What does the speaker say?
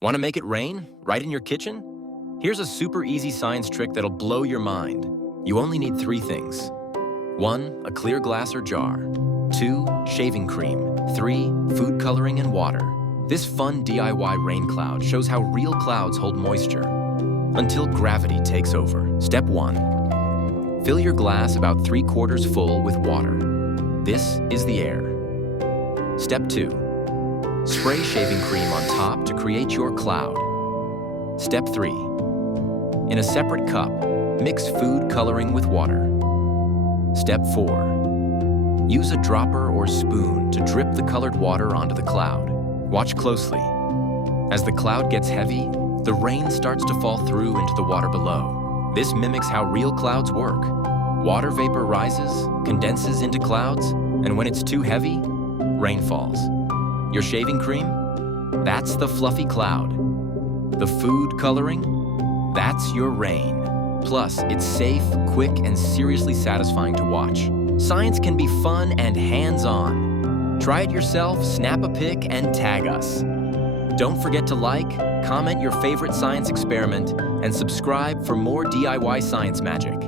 Want to make it rain right in your kitchen? Here's a super easy science trick that'll blow your mind. You only need 3 things. 1, a clear glass or jar. 2, shaving cream. 3, food coloring and water. This fun DIY rain cloud shows how real clouds hold moisture until gravity takes over. Step 1. Fill your glass about 3/4 full with water. This is the air. Step 2. Spray shaving cream on top to create your cloud. Step 3. In a separate cup, mix food coloring with water. Step 4. Use a dropper or spoon to drip the colored water onto the cloud. Watch closely. As the cloud gets heavy, the rain starts to fall through into the water below. This mimics how real clouds work. Water vapor rises, condenses into clouds, and when it's too heavy, rain falls. Your shaving cream? That's the fluffy cloud. The food coloring? That's your rain. Plus, it's safe, quick, and seriously satisfying to watch. Science can be fun and hands-on. Try it yourself, snap a pic, and tag us. Don't forget to like, comment your favorite science experiment, and subscribe for more DIY science magic.